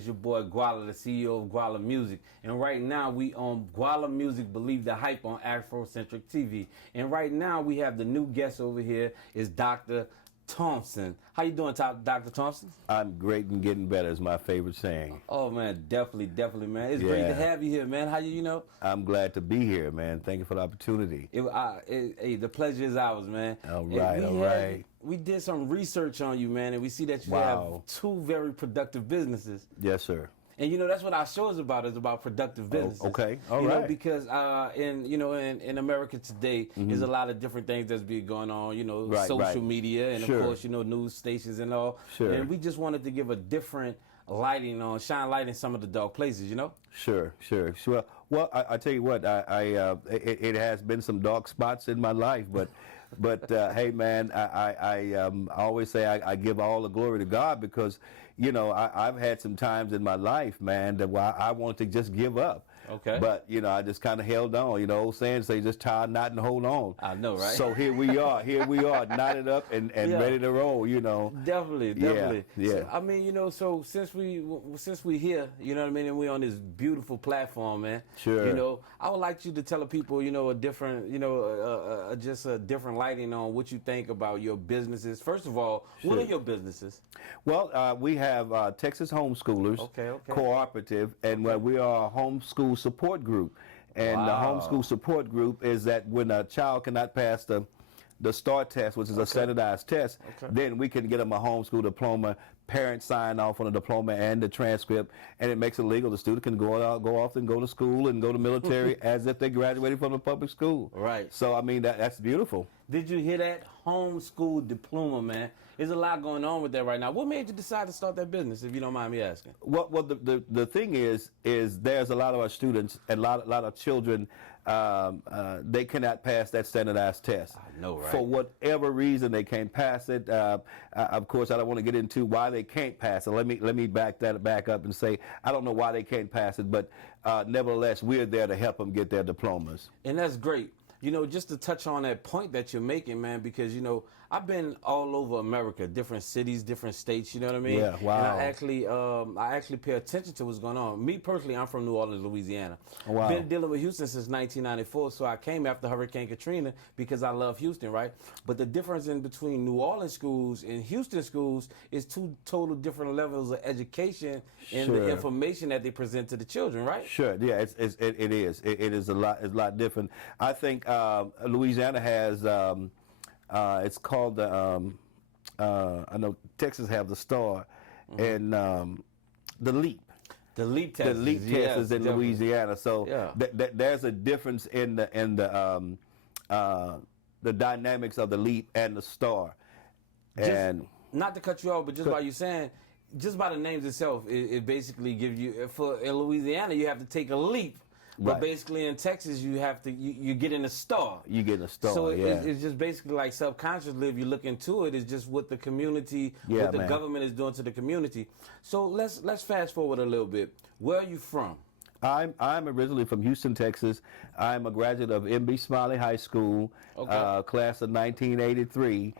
It's your boy Guala, the CEO of Guala Music. And right now we on Guala Music Believe the Hype on Afrocentric TV. And right now we have the new guest over here is Dr. Thompson. How you doing, Dr. Thompson? I'm great and getting better is my favorite saying. Oh man, definitely, man. It's great to have you here, man. How you know? I'm glad to be here, man. Thank you for the opportunity. Hey, the pleasure is ours, man. All right. We did some research on you, man, and we see that you have two very productive businesses. Yes, sir. And that's what our show is about productive businesses. Okay, all right. Because in America today, there's a lot of different things that's been going on. Social media and of course news stations and all. Sure. And we just wanted to give a different shine light in some of the dark places. Sure. Well, I tell you what, it has been some dark spots in my life, but hey, man, I always say I give all the glory to God because, I've had some times in my life, man, that I wanted to just give up. Okay. But, I just kind of held on. Old saying say just tie a knot and hold on. I know, right? So here we are, knotted up and ready to roll, Definitely. Yeah. So since we here, and we on this beautiful platform, man. Sure. I would like you to tell the people, a different, just a different lighting on what you think about your businesses. First of all, What are your businesses? Well, we have Texas Homeschoolers Cooperative, and we are a homeschool support group. And the homeschool support group is that when a child cannot pass the START test, which is a standardized test, then we can get them a homeschool diploma. Parents sign off on the diploma and the transcript, and it makes it legal. The student can go off and go to school and go to military as if they graduated from a public school. Right. So, I mean, that's beautiful. Did you hear that? Homeschool diploma, man. There's a lot going on with that right now. What made you decide to start that business, if you don't mind me asking? Well, the thing is there's a lot of our students and a lot of children, they cannot pass that standardized test. I know, right? For whatever reason, they can't pass it. Of course, I don't want to get into why they can't pass it. Let me back up and say I don't know why they can't pass it, but nevertheless, we're there to help them get their diplomas. And that's great. Just to touch on that point that you're making, man, because, I've been all over America, different cities, different states, you know what I mean? Yeah, wow. And I actually pay attention to what's going on. Me personally, I'm from New Orleans, Louisiana. Wow. Been dealing with Houston since 1994, so I came after Hurricane Katrina because I love Houston, right? But the difference in between New Orleans schools and Houston schools is two total different levels of education and the information that they present to the children, right? Sure, yeah, it is. It is a lot different. I think Louisiana has it's called the I know Texas have the STAR and the LEAP. The LEAP test. The LEAP test is in Louisiana. So there's a difference in the dynamics of the LEAP and the STAR. And not to cut you off, but just by you saying, just by the names itself, it basically gives you in Louisiana you have to take a leap. But basically in Texas, you have to you get in a STAR. You get in a STAR. So it's just basically like subconsciously, if you look into it, it's just what the community, what the government is doing to the community. So let's fast forward a little bit. Where are you from? I'm originally from Houston, Texas. I'm a graduate of M.B. Smiley High School, class of 1983.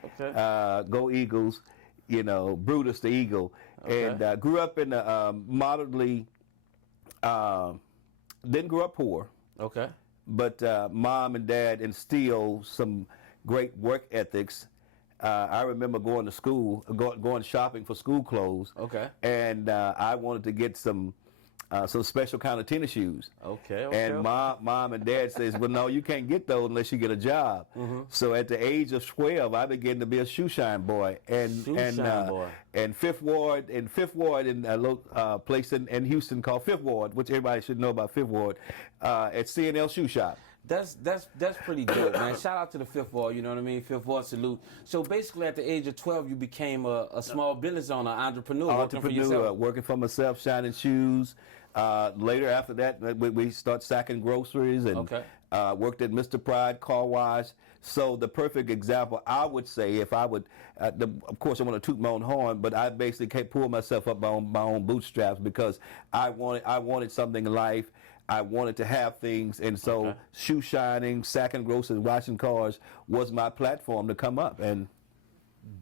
Go Eagles! Brutus the Eagle, and grew up in a moderately. Didn't grow up poor. Okay. But mom and dad instilled some great work ethics. I remember going to school, going shopping for school clothes. Okay. And I wanted to get some special kind of tennis shoes. Okay. And mom and dad says, well, no, you can't get those unless you get a job. So at the age of 12, I began to be a shoe shine boy. And Fifth Ward in a little place in Houston called Fifth Ward, which everybody should know about Fifth Ward, at CNL Shoe Shop. That's pretty good, man. Shout out to the Fifth Ward, you know what I mean? Fifth Ward salute. So basically at the age of 12, you became a small business owner, entrepreneur, working for yourself. Working for myself, shining shoes. Later after that, we start sacking groceries and worked at Mr. Pride Car Wash. So the perfect example, I would say, if I would, of course I want to toot my own horn, but I basically can't pull myself up by my own bootstraps because I wanted something in life. I wanted to have things, and so shoe shining, sacking groceries, washing cars was my platform to come up. And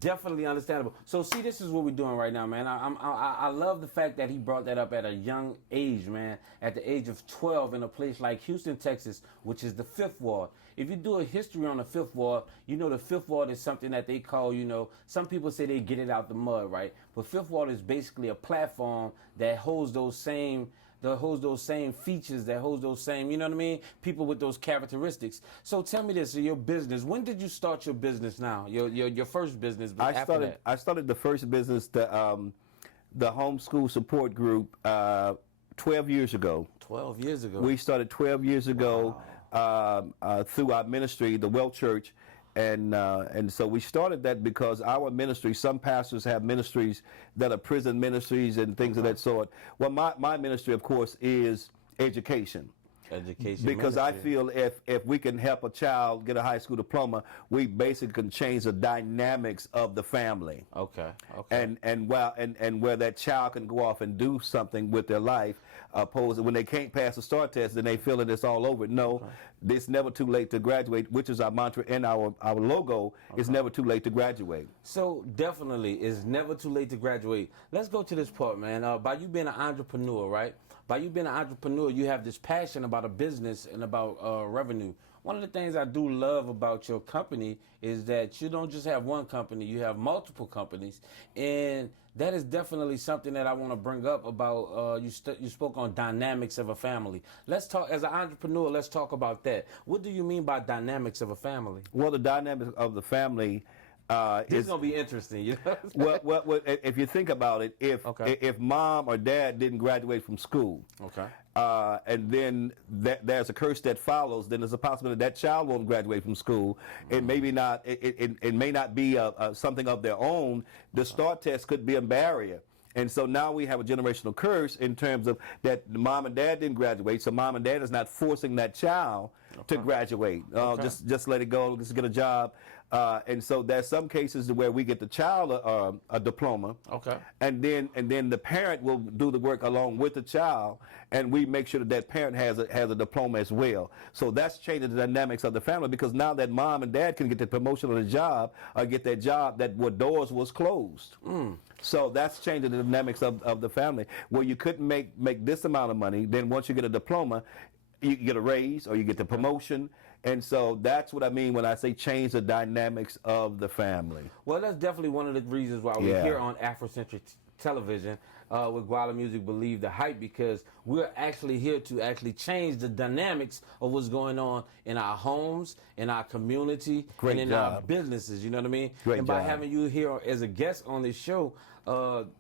Definitely understandable. So see, this is what we're doing right now, man. I love the fact that he brought that up at a young age, man. At the age of 12 in a place like Houston, Texas, which is the Fifth Ward. If you do a history on the Fifth Ward, you know the Fifth Ward is something that they call, you know, some people say they get it out the mud, right? But Fifth Ward is basically a platform that holds those same features, that holds those same, you know what I mean? People with those characteristics. So tell me this, your business, when did you start your business now? Your first business I started the first business, the homeschool support group, 12 years ago. 12 years ago? We started 12 years ago. Wow. Through our ministry, the Well Church. And so we started that because our ministry, some pastors have ministries that are prison ministries and things of that sort. Well, my ministry, of course, is education. Education because ministry. I feel if we can help a child get a high school diploma, we basically can change the dynamics of the family. Okay. And where that child can go off and do something with their life, opposed to when they can't pass the STAR test, then they feel that it's all over. No, it's never too late to graduate, which is our mantra and our logo. It's never too late to graduate. So definitely, it's never too late to graduate. Let's go to this part, man. By you being an entrepreneur, right? By you being an entrepreneur, you have this passion about a business and about revenue. One of the things I do love about your company is that you don't just have one company, you have multiple companies. And that is definitely something that I want to bring up about, you spoke on dynamics of a family. Let's talk, as an entrepreneur, let's talk about that. What do you mean by dynamics of a family? Well, the dynamics of the family this is going to be interesting. You know well, if you think about it, if mom or dad didn't graduate from school, and then there's a curse that follows, then there's a possibility that child won't graduate from school. It maybe not. It may not be something of their own. The STAR test could be a barrier. And so now we have a generational curse in terms of that mom and dad didn't graduate, so mom and dad is not forcing that child to graduate. Just let it go, just get a job. And so there's some cases where we get the child a diploma, and then the parent will do the work along with the child, and we make sure that parent has a diploma as well. So that's changing the dynamics of the family, because now that mom and dad can get the promotion on the job or get that job that where doors was closed. So that's changing the dynamics of the family, where you couldn't make this amount of money. Then once you get a diploma, you get a raise or you get the promotion. And so that's what I mean when I say change the dynamics of the family. Well, that's definitely one of the reasons why we're here on Afrocentric Television with Guala Music Believe the Hype, because we're actually here to actually change the dynamics of what's going on in our homes, in our community, and in our businesses, you know what I mean? Great and by having you here as a guest on this show,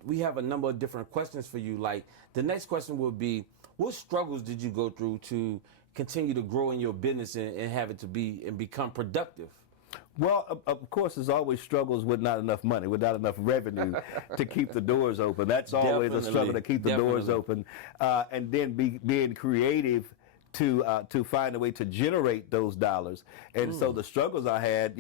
we have a number of different questions for you. Like, the next question would be, what struggles did you go through to continue to grow in your business and have it to be and become productive? Well, of course, there's always struggles with not enough money, with not enough revenue to keep the doors open. That's always a struggle to keep the doors open. And then being creative to find a way to generate those dollars. And so the struggles I had,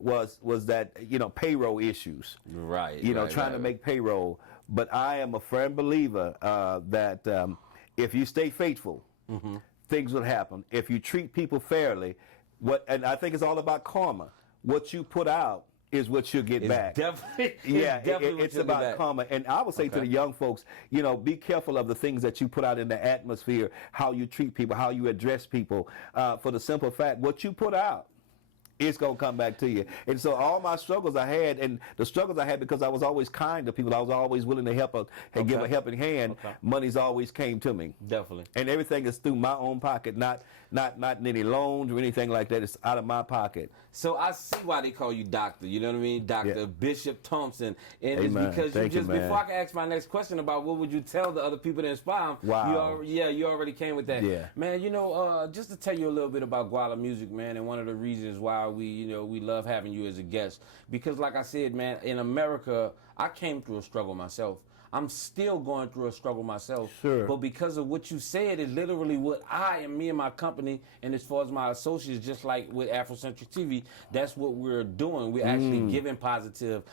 was that, payroll issues. Trying to make payroll. But I am a firm believer that if you stay faithful, things will happen. If you treat people fairly, and I think it's all about karma. What you put out is what you get back. It's about karma. And I would say to the young folks, be careful of the things that you put out in the atmosphere, how you treat people, how you address people. For the simple fact, what you put out, it's going to come back to you. And so all my struggles I had, and the struggles I had because I was always kind to people, I was always willing to help and give a helping hand, money's always came to me. Definitely. And everything is through my own pocket, not any loans or anything like that. It's out of my pocket. So I see why they call you doctor, you know what I mean? Dr. Bishop Thompson. And Amen. It's because before I can ask my next question about what would you tell the other people to inspire them, wow. you already came with that. Yeah. Man, just to tell you a little bit about Guala Music, man, and one of the reasons why we love having you as a guest. Because like I said, man, in America, I came through a struggle myself. I'm still going through a struggle myself. Sure. But because of what you said, it's literally what I and me and my company, and as far as my associates, just like with Afrocentric TV, that's what we're doing. We're actually giving positive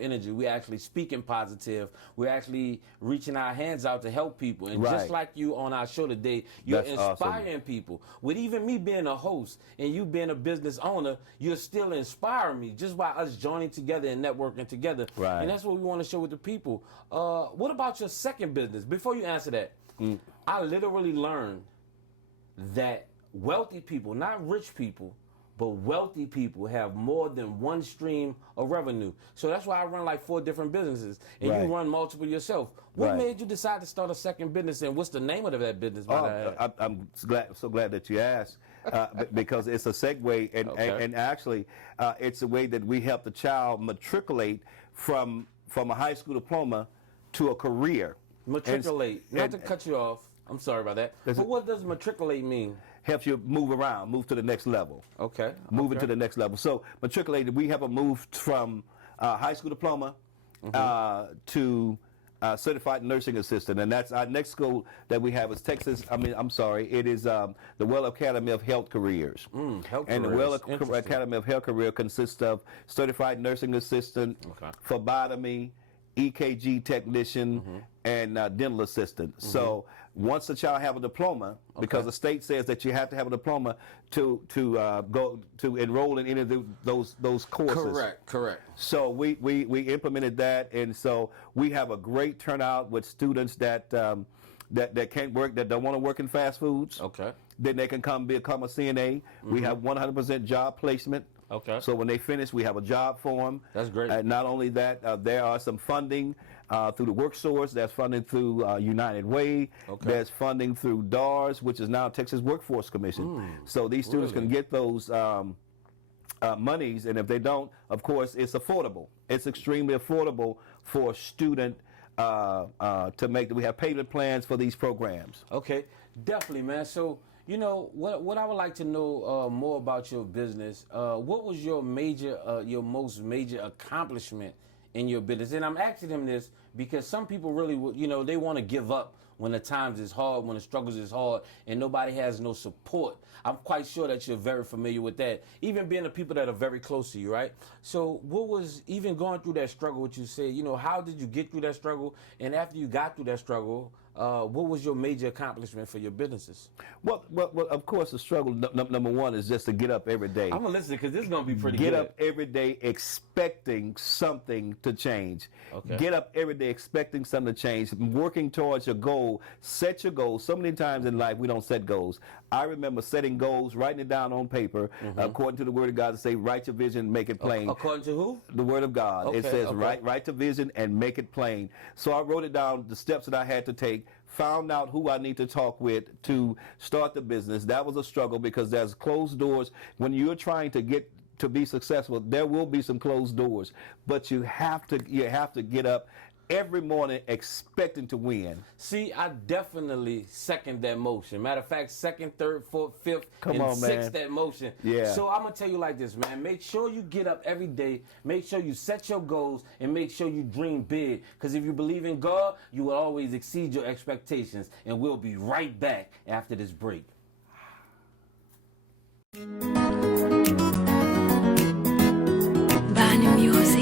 energy. We're actually speaking positive. We're actually reaching our hands out to help people. And just like you on our show today, you're inspiring people. With even me being a host and you being a business owner, you're still inspiring me just by us joining together and networking together. Right. And that's what we want to show with the people. What about your second business? Before you answer that, I literally learned that wealthy people, not rich people, but wealthy people have more than one stream of revenue. So that's why I run like 4 different businesses, and you run multiple yourself. What made you decide to start a second business, and what's the name of that business? I'm so glad that you asked, because it's a segue, and actually it's a way that we help the child matriculate from a high school diploma to a career. Matriculate. Not to cut you off. I'm sorry about that. But what does matriculate mean? Helps you move around, move to the next level. Okay. Moving to the next level. So matriculated, we have a move from high school diploma to certified nursing assistant, and that's our next school that we have is it is the Well Academy of Health Careers. And the Well Academy of Health Career consists of certified nursing assistant, phlebotomy, EKG technician, and dental assistant. So once the child have a diploma, because the state says that you have to have a diploma to go to enroll in any of those courses. Correct. So we implemented that, and so we have a great turnout with students that can't work, that don't want to work in fast foods. Okay. Then they can become a CNA. We have 100% job placement. Okay. So when they finish, we have a job for them. That's great. Not only that, there are some funding through the work source. There's funding through United Way. There's funding through DARS, which is now Texas Workforce Commission. So these students can get those monies, and if they don't, of course, it's affordable. It's extremely affordable for a student to make. We have payment plans for these programs. Okay, definitely, man. So, you know, what I would like to know more about your business, what was your most major accomplishment in your business? And I'm asking them this because some people really, they want to give up when the times is hard, when the struggles is hard, and nobody has no support. I'm quite sure that you're very familiar with that, even being the people that are very close to you, right? So what was, even going through that struggle, what you said, how did you get through that struggle? And after you got through that struggle, what was your major accomplishment for your businesses? Well, of course, the struggle, number one, is just to get up every day. I'm going to listen because this is going to be pretty good. Get up every day expecting something to change. Okay. Get up every day expecting something to change, working towards your goal. Set your goals. So many times in life, we don't set goals. I remember setting goals, writing it down on paper, according to the Word of God, to say, write your vision, make it plain. According to who? The Word of God. Okay, it says, write the vision and make it plain. So I wrote it down, the steps that I had to take, found out who I need to talk with to start the business. That was a struggle because there's closed doors. When you're trying to get to be successful, there will be some closed doors, but you have to get up every morning expecting to win. See, I definitely second that motion. Matter of fact, second, third, fourth, fifth, sixth that motion. Yeah. So I'm going to tell you like this, man. Make sure you get up every day. Make sure you set your goals and make sure you dream big. Because if you believe in God, you will always exceed your expectations. And we'll be right back after this break. Bani Music.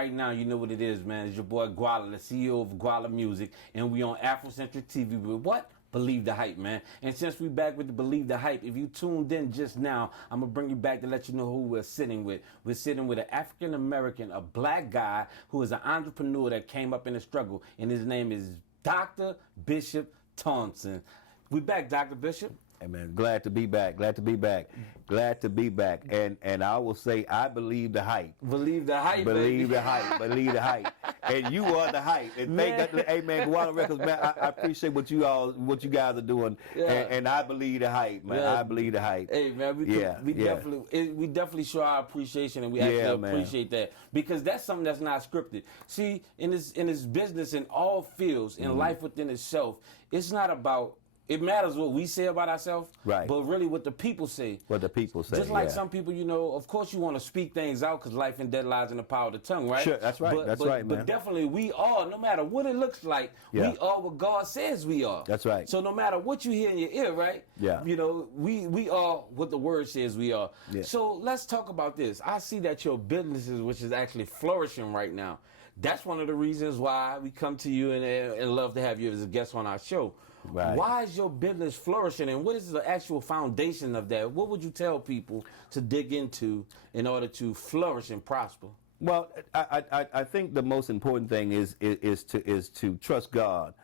right now, you know what it is, man. It's your boy Guala, the CEO of Guala Music, and we on Afrocentric TV with what? Believe the Hype, man. And since we back with the Believe the Hype, if you tuned in just now, I'm going to bring you back to let you know who we're sitting with. We're sitting with an African-American, a black guy who is an entrepreneur that came up in the struggle, and his name is Dr. Bishop Thompson. We back, Dr. Bishop. Hey, man, glad to be back. Glad to be back. Glad to be back. And I will say, I believe the hype. Believe the hype, Believe baby. the hype. Believe the hype. And you are the hype. And thank God, hey man, Guala Records, man, I appreciate what you guys are doing. Yeah. And I believe the hype, man. Yeah. I believe the hype. Hey man, we definitely show our appreciation, and we actually appreciate that, because that's something that's not scripted. See, in this business, in all fields, in life within itself, it's not about. It matters what we say about ourselves, right? But really what the people say. What the people say. Just like some people, you know, of course you want to speak things out because life and death lies in the power of the tongue, right? Sure, that's right. That's right, man. But definitely we are, no matter what it looks like, we are what God says we are. That's right. So no matter what you hear in your ear, right? Yeah. You know, we are what the word says we are. Yeah. So let's talk about this. I see that your business which is actually flourishing right now. That's one of the reasons why we come to you and love to have you as a guest on our show. Right. Why is your business flourishing, and what is the actual foundation of that? What would you tell people to dig into in order to flourish and prosper? Well, I think the most important thing is to trust God,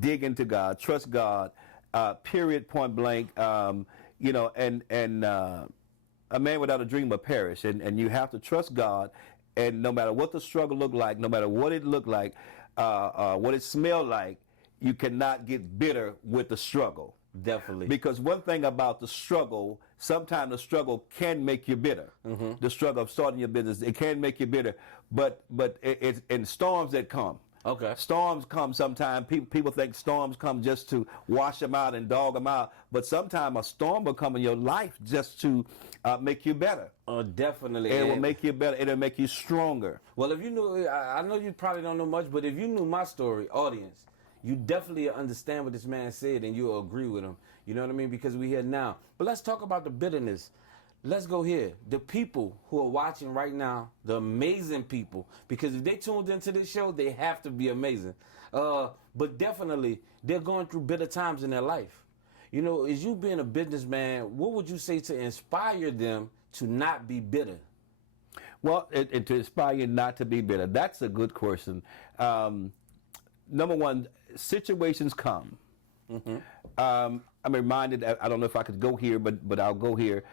dig into God, trust God, period, point blank. You know, and a man without a dream will perish, and you have to trust God, and no matter what the struggle looked like, no matter what it looked like, what it smelled like, you cannot get bitter with the struggle. Definitely. Because one thing about the struggle, sometimes the struggle can make you bitter. The struggle of starting your business, it can make you bitter. But it's in storms that come. Okay. Storms come sometimes. People think storms come just to wash them out and dog them out. But sometimes a storm will come in your life just to make you better. Oh, definitely. It will make you better. It'll make you stronger. Well, if you knew, I know you probably don't know much, but if you knew my story, audience, you definitely understand what this man said, and you'll agree with him. You know what I mean? Because we're here now. But let's talk about the bitterness. Let's go here. The people who are watching right now, the amazing people, because if they tuned into this show, they have to be amazing. But definitely, they're going through bitter times in their life. You know, as you being a businessman, what would you say to inspire them to not be bitter? Well, to inspire you not to be bitter, that's a good question. Number one, situations come. I'm reminded, I don't know if I could go here, but I'll go here.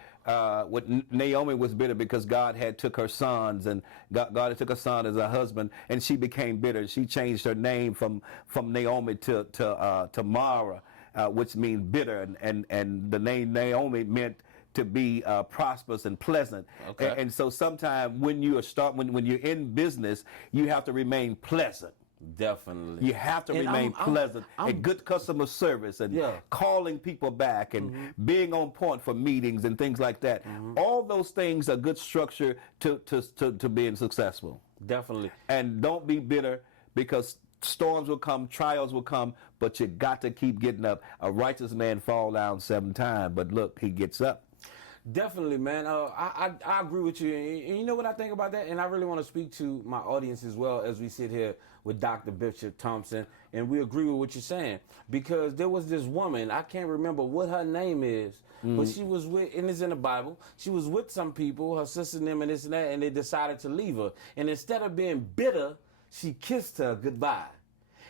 Naomi was bitter because God had took her sons, and God had took her son as a husband, and she became bitter. She changed her name from Naomi to Mara, which means bitter, and the name Naomi meant to be prosperous and pleasant. Okay. And so sometimes when you're in business, you have to remain pleasant. Definitely. You have to remain pleasant and good customer service and calling people back and being on point for meetings and things like that. All those things are good structure to being successful. Definitely. And don't be bitter, because storms will come, trials will come, but you got to keep getting up. A righteous man fall down 7 times, but look, he gets up. Definitely, man. I agree with you. And you know what I think about that? And I really want to speak to my audience as well as we sit here with Dr. Bishop Thompson. And we agree with what you're saying. Because there was this woman, I can't remember what her name is, but she was with, and it's in the Bible, she was with some people, her sister and them and this and that, and they decided to leave her. And instead of being bitter, she kissed her goodbye.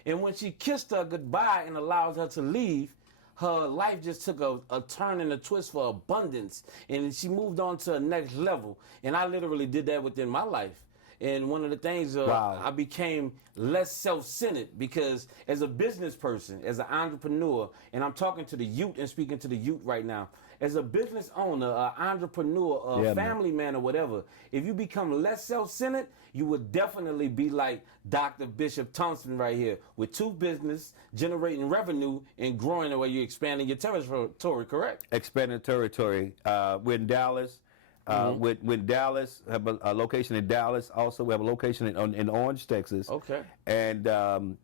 And when she kissed her goodbye and allowed her to leave, her life just took a turn and a twist for abundance, and she moved on to the next level. And I literally did that within my life. And one of the things, I became less self-centered, because as a business person, as an entrepreneur, and I'm talking to the youth and speaking to the youth right now, as a business owner, an entrepreneur, a family man or whatever, if you become less self-centered, you would definitely be like Dr. Bishop Thompson right here, with 2 business, generating revenue and growing the way you're expanding your territory, correct? Expanding territory. We're in Dallas. With Dallas, have a location in Dallas. Also, we have a location in Orange, Texas. Okay. And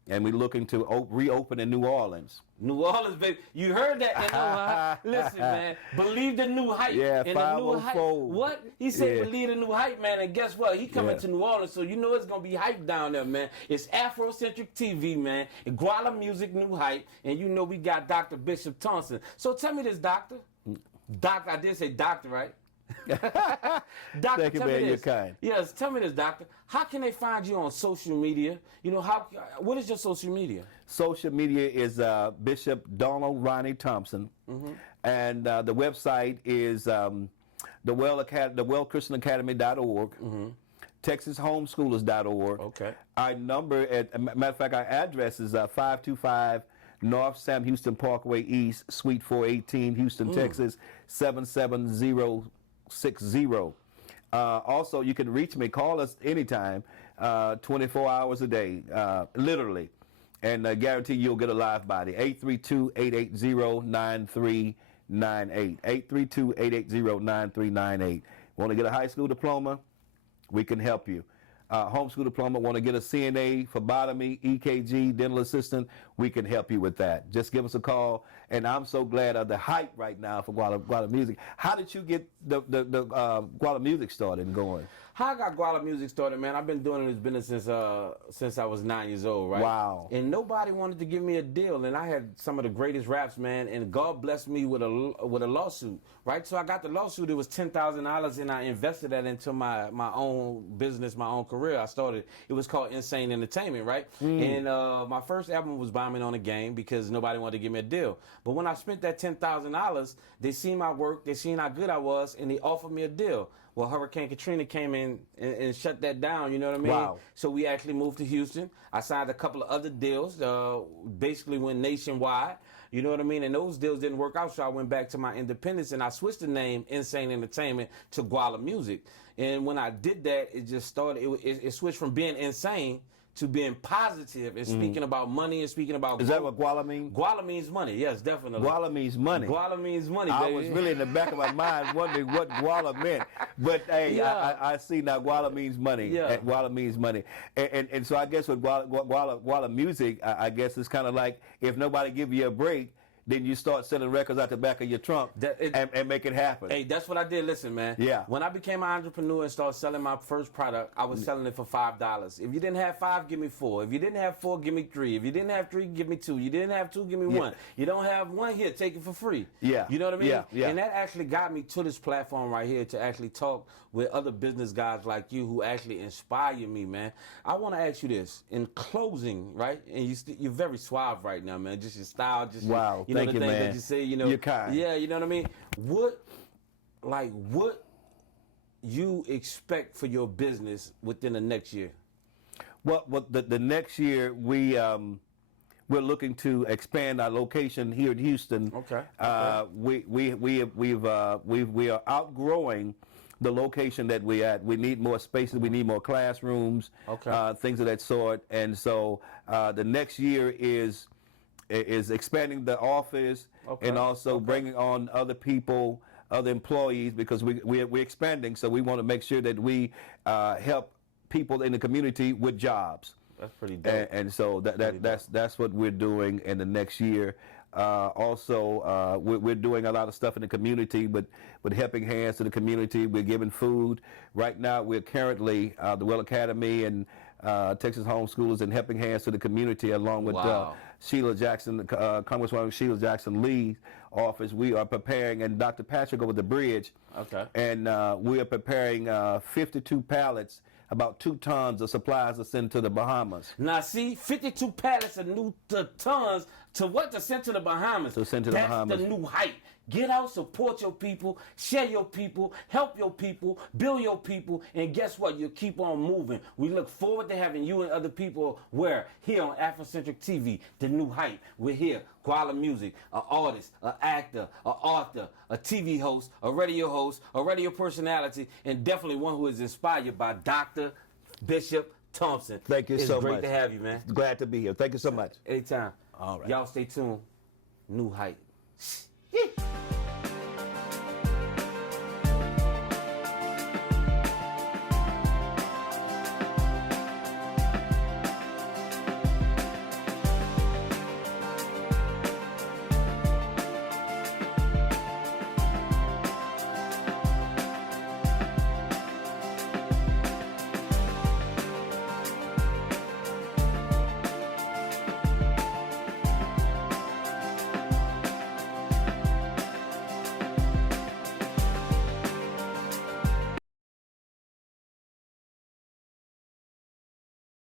we're looking to reopen in New Orleans. New Orleans, baby. You heard that? Listen, man. Believe the new hype. Yeah, and the new hype. 504. What? He said believe the new hype, man. And guess what? He coming to New Orleans, so you know it's going to be hype down there, man. It's Afrocentric TV, man. And Guala Music, new hype. And you know we got Dr. Bishop Thompson. So tell me this, Doctor. Doctor, I did say doctor, right? Doctor, thank you, man. You're kind. Yes, tell me this, Doctor. How can they find you on social media? You know, what is your social media? Social media is Bishop Donald Ronnie Thompson, and the website is thewellchristianacademy.org, texashomeschoolers.org. Okay. Our number, matter of fact, our address is 525 North Sam Houston Parkway East, Suite 418, Houston, Texas 77060. Also, you can reach me, call us anytime, 24 hours a day, literally, and guarantee you'll get a live body. 832-880-9398. 832-880-9398. Want to get a high school diploma? We can help you. Homeschool diploma, want to get a CNA, phlebotomy, EKG, dental assistant, we can help you with that. Just give us a call, and I'm so glad of the hype right now for Guala Music. How did you get the Guala Music started and going? How I got Guala Music started, man, I've been doing this business since I was 9 years old, right? Wow. And nobody wanted to give me a deal, and I had some of the greatest raps, man, and God blessed me with a lawsuit, right? So I got the lawsuit. It was $10,000, and I invested that into my own business, my own career. I started, it was called Insane Entertainment, right? And my first album was Bombing on the Game because nobody wanted to give me a deal. But when I spent that $10,000, they seen my work, they seen how good I was, and they offered me a deal. Well, Hurricane Katrina came in and shut that down, you know what I mean? Wow. So we actually moved to Houston. I signed a couple of other deals, basically went nationwide, you know what I mean? And those deals didn't work out, so I went back to my independence, and I switched the name Insane Entertainment to Guala Music. And when I did that, it just started, it switched from being insane to being positive and speaking about money and speaking about Is that what Guala means? Guala means money, yes, definitely. Guala means money. Guala means money, baby. I was really in the back of my mind wondering what Guala meant. But hey, I see now Guala means money. Yeah. Guala means money. And so I guess with Guala Music, I guess it's kind of like if nobody give you a break, then you start selling records out the back of your trunk and make it happen. Hey, that's what I did. Listen, man. Yeah. When I became an entrepreneur and started selling my first product, I was selling it for $5. If you didn't have 5, give me 4. If you didn't have 4, give me 3. If you didn't have 3, give me 2. You didn't have 2, give me 1. You don't have 1 here, take it for free. Yeah. You know what I mean? Yeah. And that actually got me to this platform right here to actually talk with other business guys like you who actually inspire me, man. I want to ask you this in closing, right? And you're very suave right now, man. Just your style, just wow. you know Thank the you, things man. that you say, you know. You're kind. Yeah, you know what I mean? What you expect for your business within the next year? Well, the next year we're looking to expand our location here in Houston. Okay. We are outgrowing the location that we're at. We need more spaces. We need more classrooms. Okay. Things of that sort. And so the next year is expanding the office and also bringing on other people, other employees, because we're expanding. So we want to make sure that we help people in the community with jobs. That's pretty dope. And so that's what we're doing in the next year. Also, we're doing a lot of stuff in the community with helping hands to the community. We're giving food. Right now, we're currently the Well Academy and Texas Homeschoolers and helping hands to the community, along with Sheila Jackson, Congresswoman Sheila Jackson Lee's office. We are preparing, and Dr. Patrick over the bridge. Okay. And we are preparing 52 pallets, about 2 tons of supplies to send to the Bahamas. Now, see, 52 pallets of new tons to what? To send to the Bahamas. To send to the Bahamas. That's the new hype. Get out, support your people, share your people, help your people, build your people, and guess what? You'll keep on moving. We look forward to having you and other people here on Afrocentric TV, the new hype. We're here, Guala Music, an artist, an actor, an author, a TV host, a radio personality, and definitely one who is inspired by Dr. Bishop Thompson. Thank you so much. It's great to have you, man. Glad to be here. Thank you so much. Anytime. All right. Y'all stay tuned. New hype.